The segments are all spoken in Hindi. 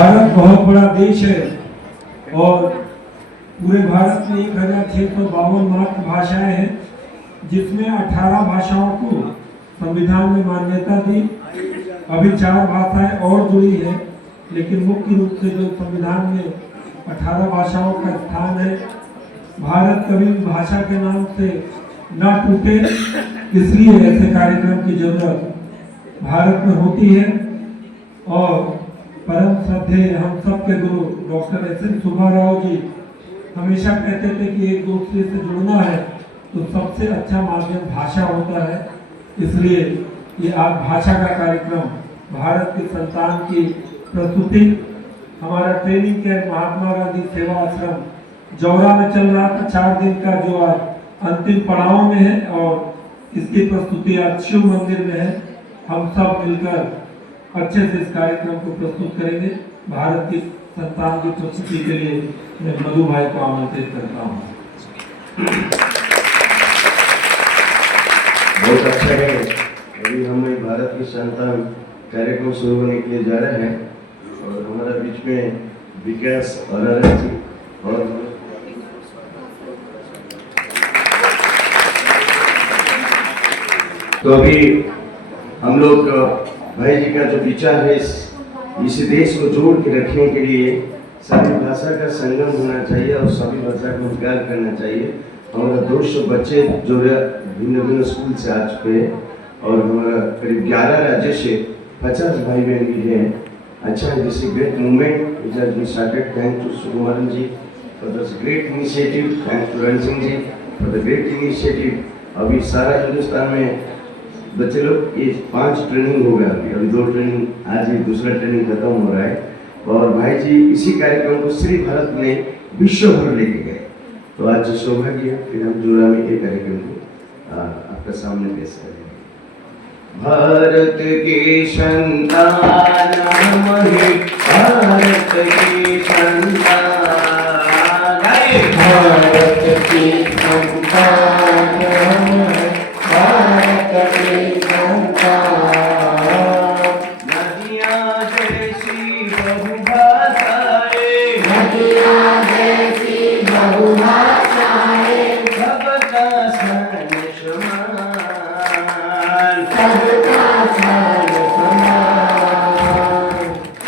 भारत बहुत बड़ा देश है और पूरे भारत में 1652 मातृभाषाएं हैं, जिसमें 18 भाषाओं को संविधान में मान्यता दी। अभी 4 भाषाएं और जुड़ी है, लेकिन मुख्य रूप से जो संविधान में 18 भाषाओं का स्थान है। भारत कभी भाषा के नाम से न टूटे, इसलिए ऐसे कार्यक्रम की जरूरत भारत में होती है। और परम श्रद्धेय हम सब के गुरु डॉक्टर एस.एन. सुब्बाराव जी हमेशा कहते थे कि एक दूसरे से जुड़ना है तो सबसे अच्छा माध्यम भाषा होता है। इसलिए ये आज भाषा का कार्यक्रम भारत की संतान की प्रस्तुति, हमारा ट्रेनिंग कैंप महात्मा गांधी सेवा आश्रम जौरा में चल रहा था 4 दिन का, जो आज अंतिम पड़ाव में है और इसकी प्रस्तुति आज शिव मंदिर में है। हम सब मिलकर अच्छे से इस कार्यक्रम को प्रस्तुत करेंगे। भारत की संतान की प्रस्तुति के लिए मैं मधु भाई को आमंत्रित करता हूँ। बहुत अच्छा है। अभी हम भारत की संतान कार्यक्रम शुरू होने के लिए जा रहे हैं और हमारा बीच में विकास और तो अभी हम लोग भाई जी का जो विचार है इस देश को जोड़ के रखने के लिए सभी भाषा का संगम होना चाहिए और सभी भाषा को उद्गार करना चाहिए। हमारा 200 बच्चे जो भिन्न भिन्न स्कूल से आ चुके हैं और हमारा करीब 11 राज्य से 50 भाई बहन भी हैं। अच्छा है, this is great movement which has been started. Thanks to Sukumaran ji for this great initiative. Thanks to Ran Singh ji for the great initiative. अभी सारा हिंदुस्तान में बच्चे लोग ये 5 ट्रेनिंग हो गया, अभी 2 ट्रेनिंग, आज ही दूसरा ट्रेनिंग खत्म हो रहा है और भाई जी इसी कार्यक्रम को श्री भारत में विश्व भर लेके गए। तो आज सौभाग्य फिर हम जोरा में ये कार्यक्रम को आपके सामने पेश करेंगे। भारत के संतान हम हैं, भारत के संतान, भारत के संतान हम हैं, भारत के संतान। नदियाँ जैसी बहुभाषाएं, नदियाँ जैसी बहुभाषाएं, सबका सन समान, सबका सन समान।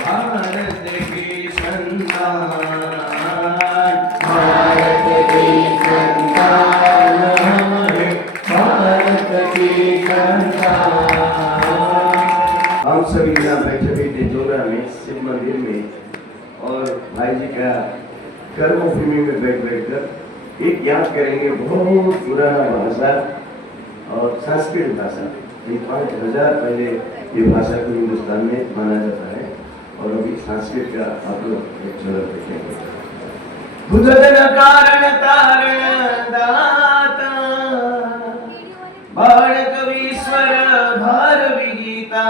भारत के संतान, भारत के संतान हमारे, भारत के संतान। हम सभी यहाँ बैठे बैठे जोरा में शिव मंदिर में और भाई जी का कर्मभूमि में बैठ कर एक याद करेंगे बहुत पुराना भाषा और संस्कृत भाषा। 5000 पहले ये भाषा को हिंदुस्तान में माना जाता है और अभी संस्कृत का आप लोग एक झलक देखेंगे। बुद्धन कारण तारण दाता, बाण कवीश्वर भार विगीता,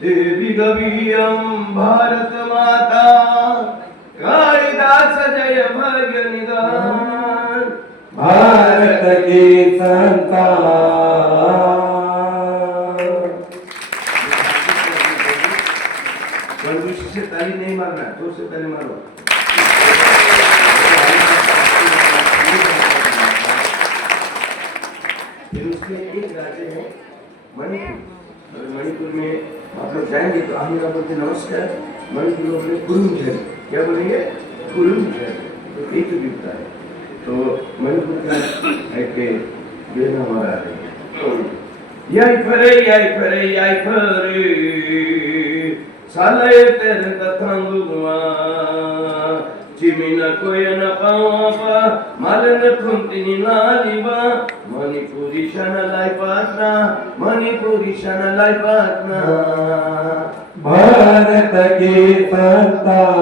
देवी गवीयम भारत माता, कालिदास जय भाग्य निदान। भारत की संतान। कंजूसी से ताली नहीं मारना, जोर से ताली मारो। फिर उसमें एक राज्य है मणिपुर। मणिपुर में आप लोग जाएंगे तो आहिरा बोलते नमस्कार, मणिपुर लोग बोले कुरुंझर, क्या बोलेंगे? कुरुंझर। तो एक विविधता है। तो मणिपुर का एक बेहद हमारा है। याई फरे साले तेरे कथंगुआ चिमिन कोयन पापा मालन खुंतिनी नालिबा मणिपुरी शनलाई पाटना, मणिपुरी शनलाई पाटना। भारत के संतान।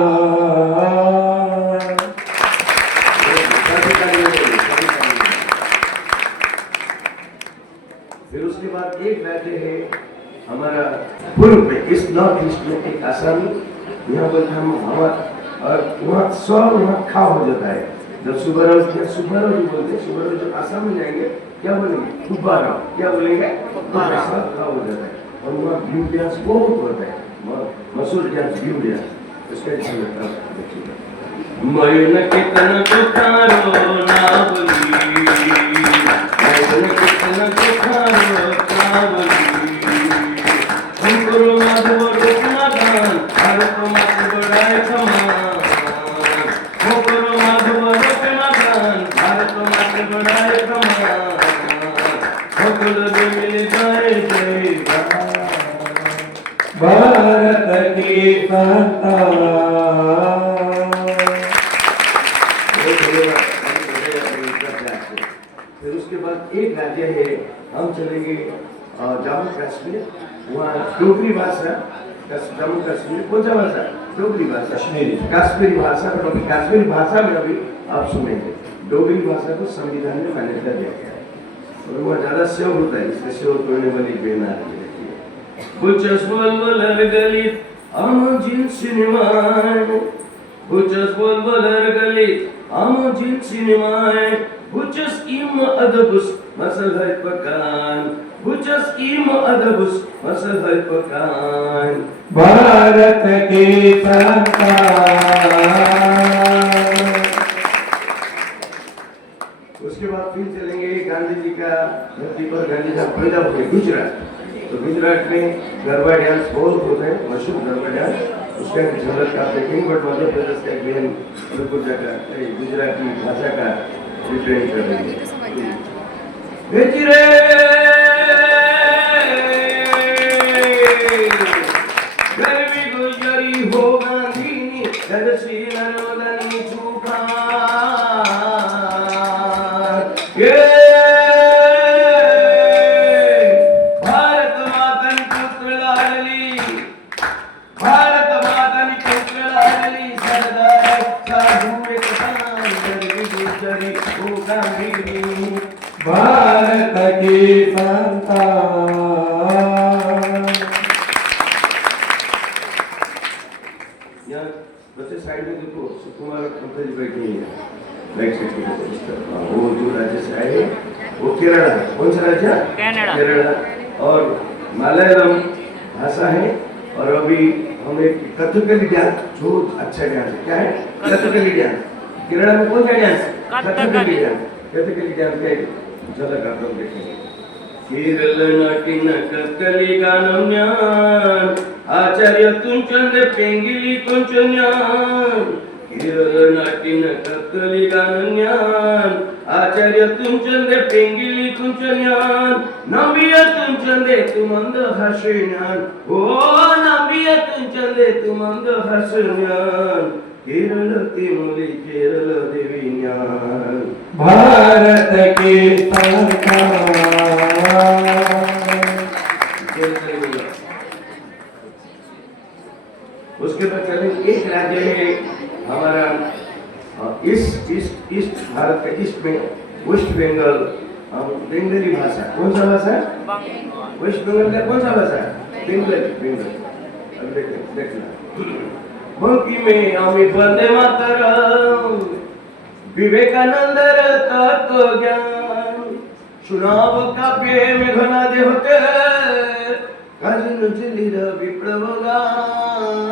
फिर उसके बाद एक राज्य है हमारा पूर्व में, इस नॉर्थ ईस्ट में एक आसामी, यहाँ पर हम हमारा और वहाँ सब वहाँ खा हो जाता है। जब सुबह जी बोलते हैं, सुबह जब आसाम में जाएंगे क्या बोलेंगे? सुब्बाराव। क्या बोलेंगे? खा हो जाता है और वहाँ भीम प्यास बहुत होता है। मसूर डांस व्यू डांस उसका झलक आप देखिए। मयून कितन पुकारो ना बोली, मयून कितन पुकारो ना बोली, हमको माधव रोकना दान भारत मत बढ़ाए कमान, हमको माधव रोकना दान भारत मत बढ़ाए कमान, हमको मिल जाए जय भारत की संतान। फिर उसके बाद एक राज्य है, हम चलेंगे जम्मू कश्मीर, वहाँ डोगरी भाषा, जम्मू कश्मीर कौन सा भाषा? डोगरी भाषा, कश्मीरी भाषा। पर अभी कश्मीरी भाषा में अभी आप सुनेंगे डोगरी भाषा को संविधान में मान्यता दिया गया है और वह ज़्यादा सेव होता है, इसलिए सेव तोड़ने वाली बेना है। Bucas volvolar galit amujin sinimai, bucas volvolar galit amujin sinimai, bucas im adabus masalhay pakan, bucas im adabus masalhay pakan. Bharat की संतान। उसके बाद फिर चलेंगे गांधी जी का धरती पर, गांधी जी पैदा हुए गुजरात। तो गुजरात में गरबा डांस बहुत होते हैं, मशहूर गरबा डांस, उसका एक झलक आप देखेंगे। बट मध्य प्रदेश का एक बहन गुजरात का गुजराती भाषा का रिप्रेजेंट कर रही है। गर्मी गुजरी हो गांधी जगसी नर्मदनी छूपा, भारत की संतान। यहाँ बच्चे साइड में देखो, सुकुमार पंकज बैठे हैं बैक साइड के, वो जो राज्य से आए वो केरला। कौन सा राज्य? केरला। और मलयालम भाषा है। और अभी हम एक कथकली डांस, जो अच्छा डांस है, क्या है? कथकली डांस। केरला में कौन सा dance? Kathakali dance. Kathakali dance का एक झलक आप लोग देखेंगे। केरल नाटिन कथकली गानम ज्ञान आचार्य तुंचंद पेंगिली कुंचन्यान, केरल नाटिन कथकली गानम ज्ञान आचार्य तुंचंद पेंगिली कुंचन्यान, नबिया तुंचंदे तुमंद हर्षज्ञान, ओ नबिया तुंचंदे तुमंद हर्षज्ञान, केरल तिमुली केरल देवी ज्ञान। भारत की संतान। उसके बाद चलेंगे एक राज्य है हमारा ईस्ट भारत का, ईस्ट में वेस्ट बंगाल, बंगाली भाषा। कौन सा भाषा? वेस्ट बंगाल का कौन सा भाषा? बंगाली। अब देखना बंकी में अमित वंदे मातरम, विवेकानंद तत्व ज्ञान, चुनाव काव्य में घना दे होते काजी नजलीर विप्लव गान,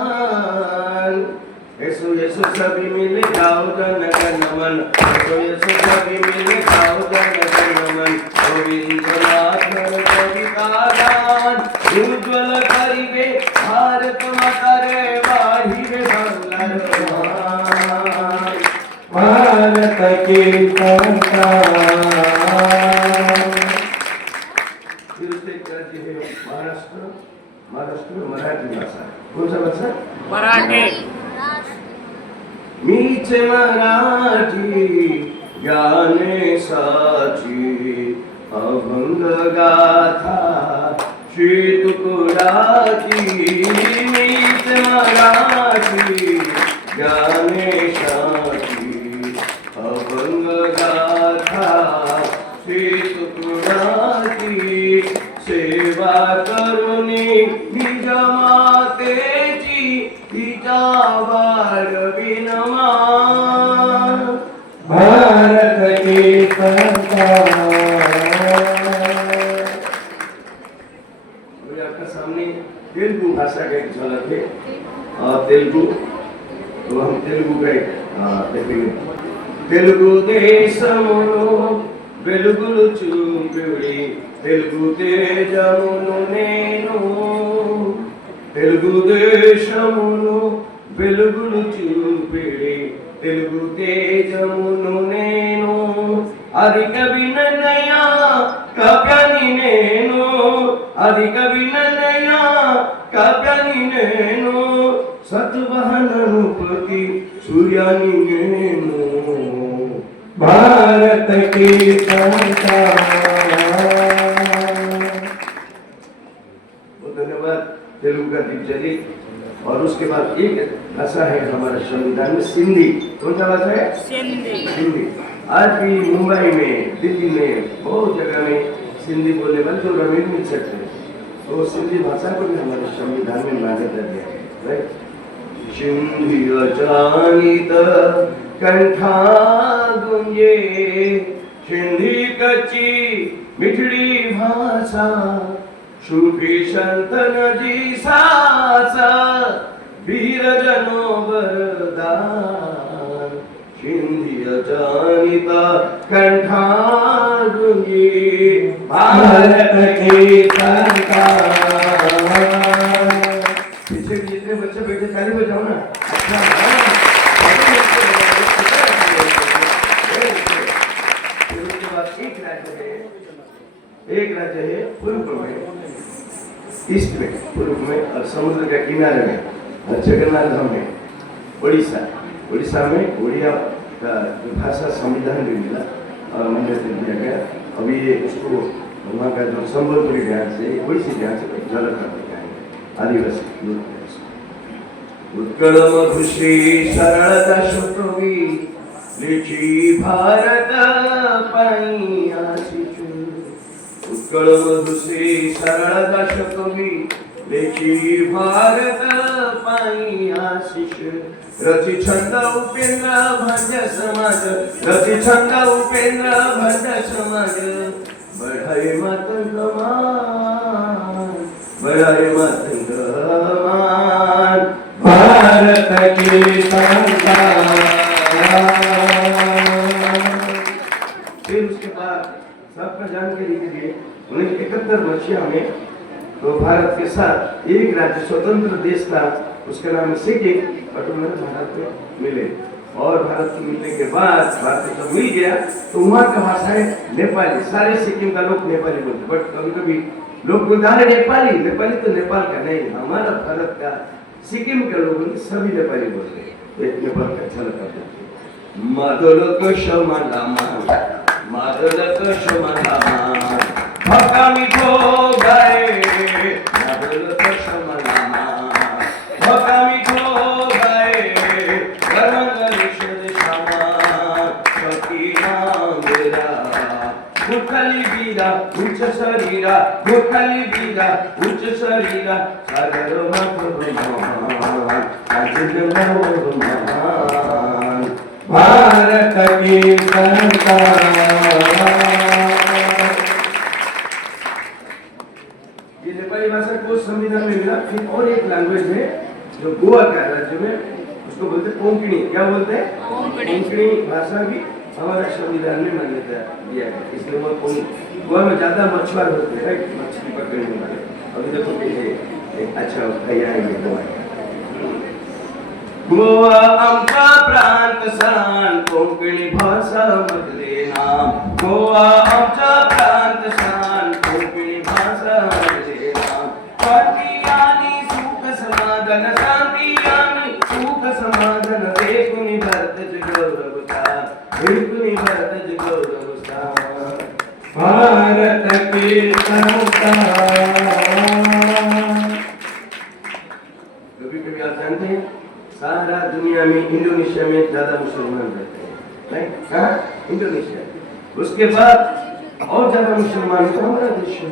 यसु यसु सभी मिले गाओ जन गण मन, यसु यसु सभी मिले गाओ जन गण मन, गोविंदनाथ कविता गान, उज्ज्वल करिबे भारत माता रे बाहिरे बांग्लार मान। भारत की संतान। महाराष्ट्र में मराठी भाषा। कौन सा भाषा? मराठी। मीचे मराठी गाने साची, अभंग गाथा श्री तुकडाची, मीचे मराठी गाने साची, अभंग गाथा श्री तुकडाची, सेवा करुणी निज मातेची तिचा वाढविनमा। भारत की संतान। आपका सामने तेलुगु भाषा का एक झलक है। और तेलुगु, तो हम तेलुगु का एक देखेंगे। तेलुगु देशमुनु వెలుగులు చూపిడి తెలుగు తేజమును నేను తెలుగు దేశమును వెలుగులు చూపిడి తెలుగు తేజమును నేను అధిక వినయ కవ్యని నేను అధిక వినయ కవ్యని నేను సత్వహనను ప్రతి సూర్యాని నేను भारत की संतान। बहुत धन्यवाद तेलुगु का दिग्गज। और उसके बाद एक भाषा है हमारे संविधान में सिंधी। कौन सा भाषा है? सिंधी। आज भी मुंबई में, दिल्ली में, बहुत जगह में सिंधी बोलने वाले जो रमेश मिल सकते हैं, तो सिंधी भाषा को भी हमारे संविधान में मान्यता दिया है, राइट? सिंधी अजानित कंठा गुंजे सिंधी कच्ची मिठड़ी भाषा सूफी संतन जी सासा वीर जनो वरदान सिंधी अजानिता कंठा गुंजे भारत की संतान। पीछे जितने बच्चे बैठे ताली बजाओ ना। एक राज्य है पूर्व में, ईस्ट में, पूर्व में और समुद्र के किनारे में और जगन्नाथ धाम में उड़ीसा। उड़ीसा में उड़िया का भाषा संविधान भी मिला और मान्यता दिया गया। अभी ये उसको वहाँ का जो संबलपुरी ध्यान से उड़ीसी ध्यान से झलक करते जाएंगे आदिवासी लोग। उत्कल मधुश्री सरलता शुक्री लिखी भारत पाई आशीष उत्कल मधुश्री सरलता शुक्री लिखी भारत पाई आशीष रचि छंद उपेंद्र भज समाज रचि छंद उपेंद्र भज समाज बढ़ाए मातंग मान बढ़ाए मातंग मान भारत की संतान। फिर उसके बाद सबका जानकारी के लिए 1971 मसीहा में तो भारत के साथ एक राज्य स्वतंत्र देश था, उसका नाम सिक्किम, और भारत में मिले। और भारत के मिलने के बाद भारत जब मिल गया तो वहाँ का भाषा है नेपाली। सारे सिक्किम का लोग नेपाली बोलते, बट कभी कभी लोग बोलते हैं नेपाली। नेपाली तो नेपाल का नहीं, हमारा भारत का सिक्किम के लोग सभी नेपाली बोलते हैं। तो एक नेपाल का अच्छा लगता है। मादलक शमलामान मादलक शमलामान भक्का मिठो गाए मादलक शमलामान भक्का मिठो गाए गरंगलिशद शमान सती नामेरा मुखली बीरा उच्च शरीरा मुखली बीरा उच्च शरीरा सागर महान महान भारत की संतान। ये नेपाली भाषा को संविधान में मिला। फिर और एक लैंग्वेज है जो गोवा का राज्य में, उसको बोलते हैं कोंकणी। क्या बोलते हैं? कोंकणी भाषा भी हमारा संविधान में मान्यता दिया है। इसलिए वो गोवा में ज्यादा मछुआर होते हैं, मछली पकड़ने वाले। अभी देखो पीछे एक अच्छा भैया है गोवा। गोवा आमचा प्रांत सान कोंकणी भाषा मधले नाम गोवा आमचा प्रांत सान कोंकणी भाषा मधले नाम शांती आणि सुख समाधान शांती आणि सुख समाधान देखुनी भारतच गौरवता देखुनी भारतच गौरवता भारत की संतान। कभी कभी आप जानते हैं सारा दुनिया में इंडोनेशिया में ज्यादा मुसलमान रहते हैं, राइट? कहाँ? इंडोनेशिया। उसके बाद और ज्यादा मुसलमान तो हमारा देश है,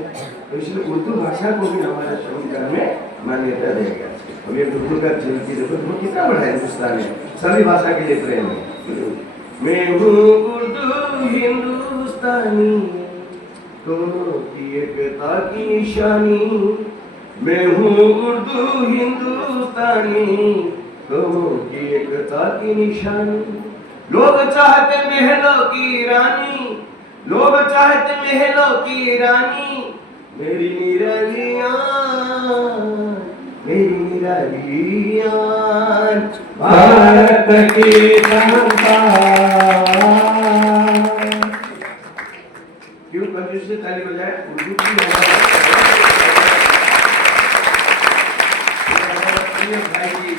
तो इसलिए उर्दू भाषा को भी हमारे संविधान में मान्यता देगा। अब ये उर्दू का चलती देखो तो कितना बड़ा है हिंदुस्तान में, सभी भाषा के लिए प्रेम है। मैं हूँ उर्दू हिंदुस्तानी दोनों की एकता की निशानी मैं हूँ उर्दू हिंदुस्तानी, कौमों की एकता की निशानी। लोग चाहते महलों की रानी, लोग चाहते महलों की रानी, मेरी निरालियां, मेरी निरालियां। भारत की संतान। क्यों कंजूस से ताली बजाए? उर्दू की भाई जी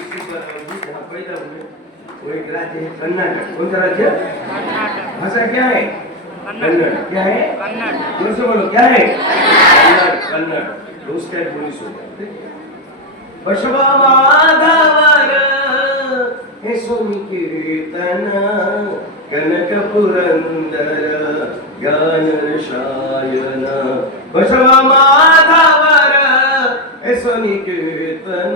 जहाँ पैदा हुए वो एक राज्य है कर्नाटक। कौन सा राज्य? भाषा क्या है? कन्नड़। क्या है? जोर से बोलो, क्या है? कन्नड़। तो उसका एक बोली सुनो। बसवा माधवर यशोनि कीर्तन, कनक पुरंदर ज्ञान रसायन। बसवा माधवर यशोनि कीर्तन,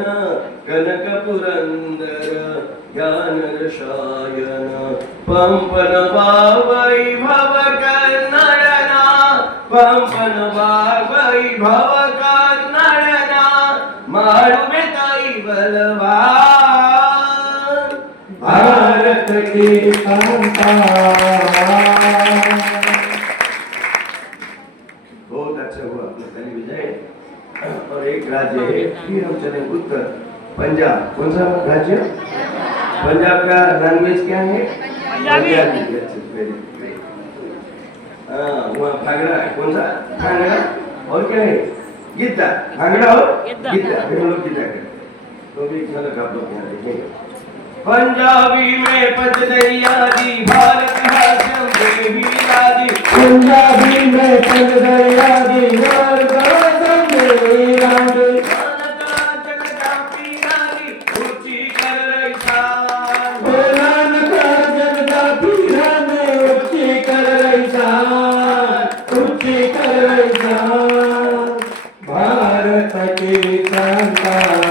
कनक पुरंदर ज्ञान रसायन। पंपन वैभव कन्नडना, पंपन वैभव कन्नडना, मारुवे ताई बलवान। भारत की संतान। बहुत अच्छा हुआ आपने ताली बजाई। और एक राज्य है, फिर हम चले उत्तर पंजाब। कौन सा राज्य? पंजाब का लैंग्वेज क्या है? पंजाबी। वहाँ भांगड़ा है। कौन सा? भांगड़ा। और क्या है? गिद्दा। भांगड़ा और गिद्दा, हम लोग गिद्दा करते हैं। तो भी झलक आप लोग यहाँ देखेंगे। पंजाबी में पंचदरिया दी, भारत हास्यम देवी दादी। पंजाबी में पंचदरिया दी, भारत हास्यम देवी दादी। भारत की संतान।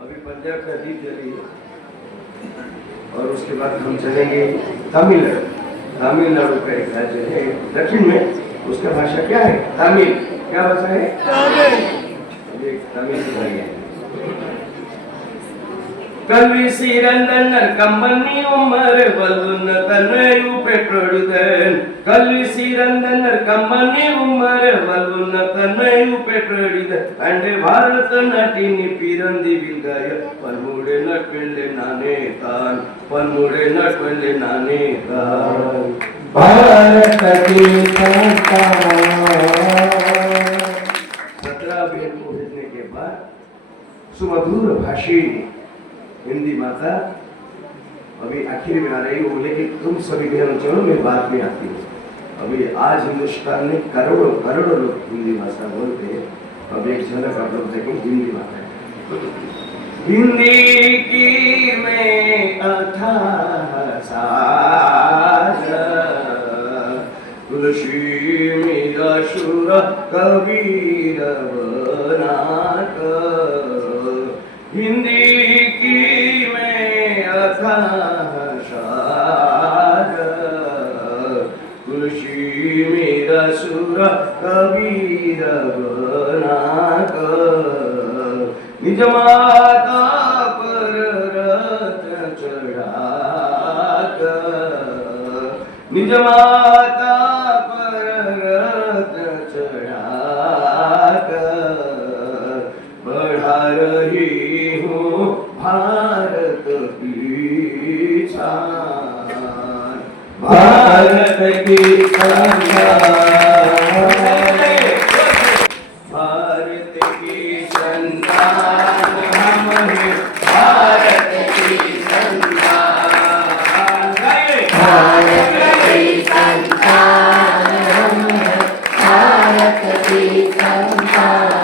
अभी पंजाब का दीप जली और उसके बाद हम चलेंगे तमिलनाडु। तमिलनाडु का एक राज्य है दक्षिण में, उसका भाषा क्या है? तमिल। क्या भाषा है? तमिल। तमिल भाई है। कल्वी सीरंदन कम्बनी उमर वलुन तनयु पेट्रोडुदन। कल्वी सीरंदन कम्बनी उमर वलुन तनयु पेट्रोडुदन। अंडे भारत नटिनी पिरंदी विलगाय, पन्मुडे नटवेल्ले नाने तान, पन्मुडे नटवेल्ले नाने तान। भारत की संतान। 17 बहन को भेजने के बाद सुमधुर भाषी हिंदी माता अभी आखिर में आ रही, वो बोले कि तुम सभी बहनों चलो, मैं बाद में आती हूँ। अभी आज हिंदुस्तान में करोड़ों करोड़ों लोग हिंदी भाषा बोलते हैं। अब एक झलक आप लोग देखें हिंदी माता। हिंदी की में अथाह सागर, तुलसी मीरा शुर कबीर बनाकर। हिंदी की में अथाह सागर, तुलसी मीरा शुर कबीर बनाकर। निज माता पर रत्न चढ़ाकर, निज माता पर रत्न चढ़ाकर, बढ़ा रही हूँ भारत की शान। भारत की संतान। भारत की संतान हम हैं, भारत की संतान। भारत की संतान हम हैं, भारत की संतान।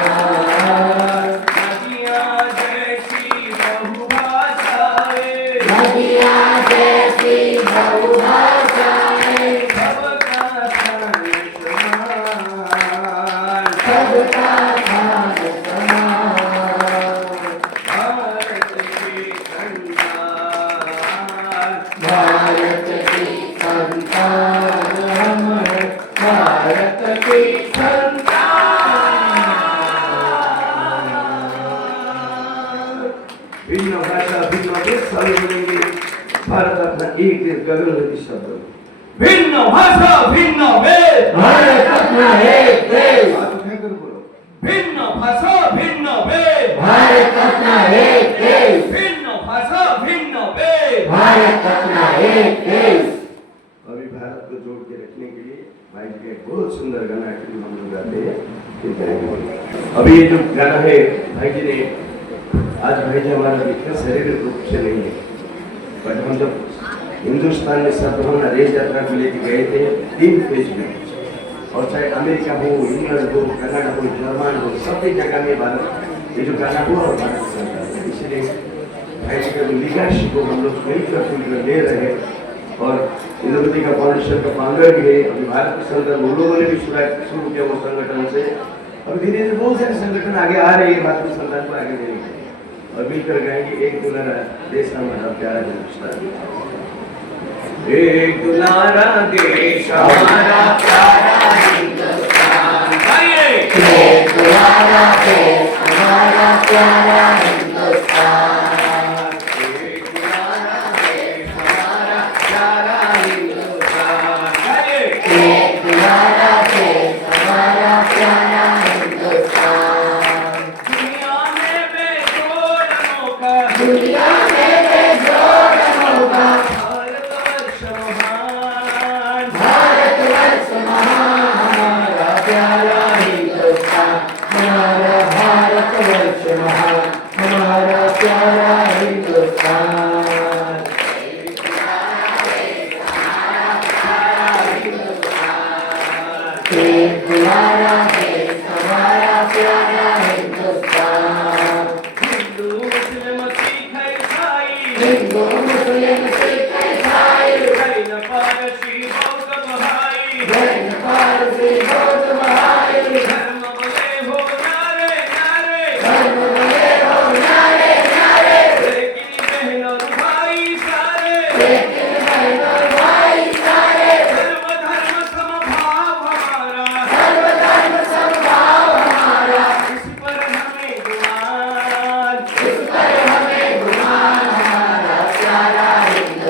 नदियाँ जैसी बहुभाषाएं, नदियाँ जैसी बहुभाषाएं, सबका स्थान समान, सबका ध्यान समान। भारत की संतान। भारत की संतान। भिन्न भाषा भिन्न देश सबै बोलेंगे भारत अपना एक देश गगनगति शब्द भिन्न भाषा भिन्न वेद भारत अपना एक देश हाथ उठाकर बोलो भिन्न भाषा भिन्न वेद भारत अपना एक देश भिन्न भाषा भिन्न वेद भारत अपना एक देश। अभी भारत को जोड़ के रखने के लिए भाई जी का एक बहुत सुंदर गाना है कि हम लोग गाते हैं फिर गाएंगे। अभी ये जो गाना है भाई जी ने आज भाई जी हमारा इतना शारीरिक रूप से नहीं है बट हम जब हिंदुस्तान में सद्भावना रेस यात्रा को लेके गए थे 3 फेज में और चाहे अमेरिका हो इंग्लैंड हो कनाडा हो जर्मन हो सभी जगह में भारत ये जो गाना हुआ और भारत सरकार है इसलिए भाई जी का जो लीडरशिप को हम लोग मिलकर ले रहे हैं और इंद्रवती का फाउंडेशन का फाउंडर भी है अभी भारत के संगठन उन लोगों ने भी शुरू किया वो संगठन से और धीरे धीरे बहुत सारे संगठन आगे आ रहे हैं भारत के संगठन को आगे देने और मिलकर गाएंगे एक दुलारा देश हमारा प्यारा हिंदुस्तान एक दुलारा देश हमारा प्यारा हिंदुस्तान एक दुलारा देश हमारा प्यारा हिंदुस्तान एक दुलारा देश हमारा प्यारा हिंदुस्तान एक दुलारा देश हमारा प्यारा हिंदुस्तान। दुनिया में बेजोड़ मौका दुनिया में बेजोड़ मौका भारतवर्ष महान भारतवर्ष महान हमारा प्यारा हिंदुस्तान हमारा भारतवर्ष महान हमारा प्यारा हिंदुस्तान। एक दुलारा देश हमारा प्यारा हिंदुस्तान। हिंदू मुस्लिम सिख ईसाई हिंदू मुस्लिम सिख ईसाई जैन पारसी बौद्ध बहाई जैन पारसी बौद्ध बहाई धर्म बले हो नारे नारे धर्म बले हो नारे नारे लेकिन बहन और भाई सारे लेकिन बहन और भाई सारे धर्म धर्म समभाव हमारा सर्व धर्म समभाव हमारा इस पर हमें गुमान इस पर हमें गुमान हमारा प्यारा हिंदुस्तान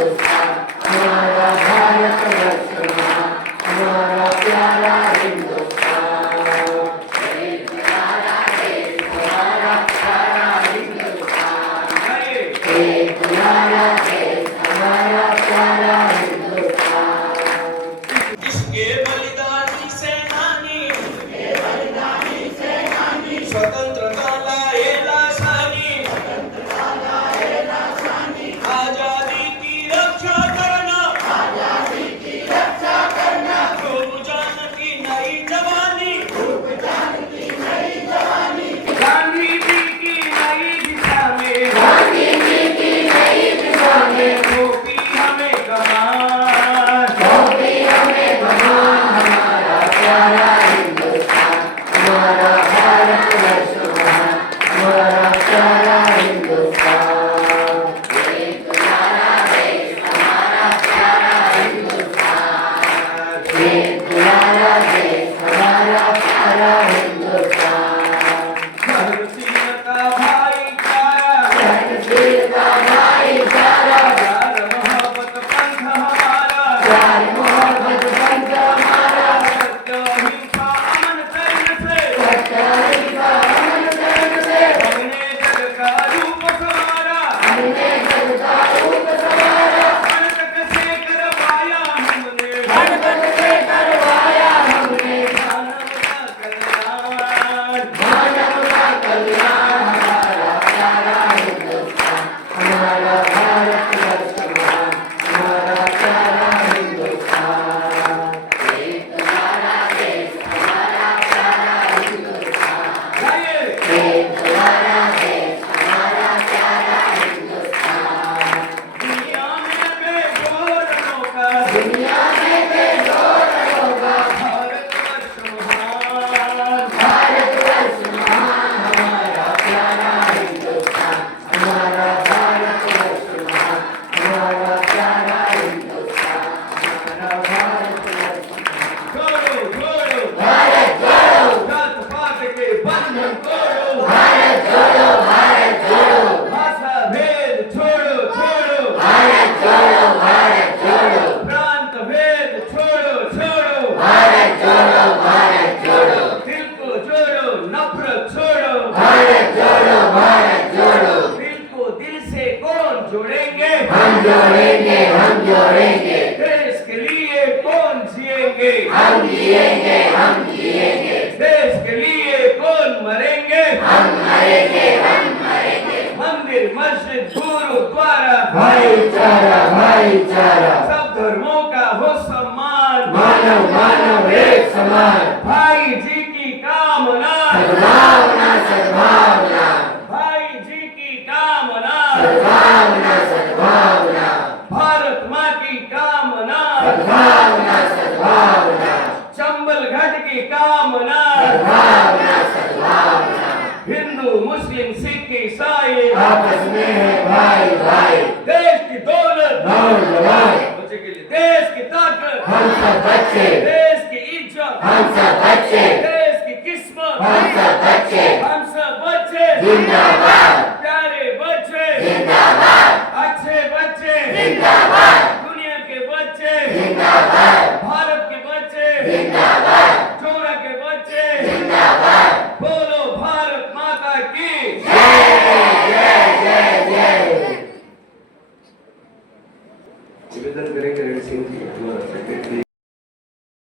जोड़ेंगे, हम जोड़ेंगे, देश के लिए कौन जिएंगे, हम जिएंगे, हम जिएंगे, देश के लिए कौन मरेंगे, हम मरेंगे, हम मरेंगे। मंदिर मस्जिद गुरुद्वारा भाईचारा, भाईचारा, सब धर्मों का हो सम्मान, मानव मानव एक समान, भाई जी की कामना, सद्भावना, सद्भावना, भाई जी की कामना, सद्भावना, सद्भावना, भारत माँ की कामना, सद्भावना, सद्भावना, चंबल घाट की कामना, सद्भावना, सद्भावना, हिंदू मुस्लिम सिख ईसाई आपस में है भाई भाई, देश की दौलत नौजवान, बच्चे के लिए देश की ताकत, हम सब बच्चे, देश की इज्जत, हम सब बच्चे, देश की किस्मत, हम सब बच्चे, हम सब बच्चे, जिंदाबाद, प्यारे बच्चे, जिंदाबाद, अच्छे बच्चे, जिंदाबाद।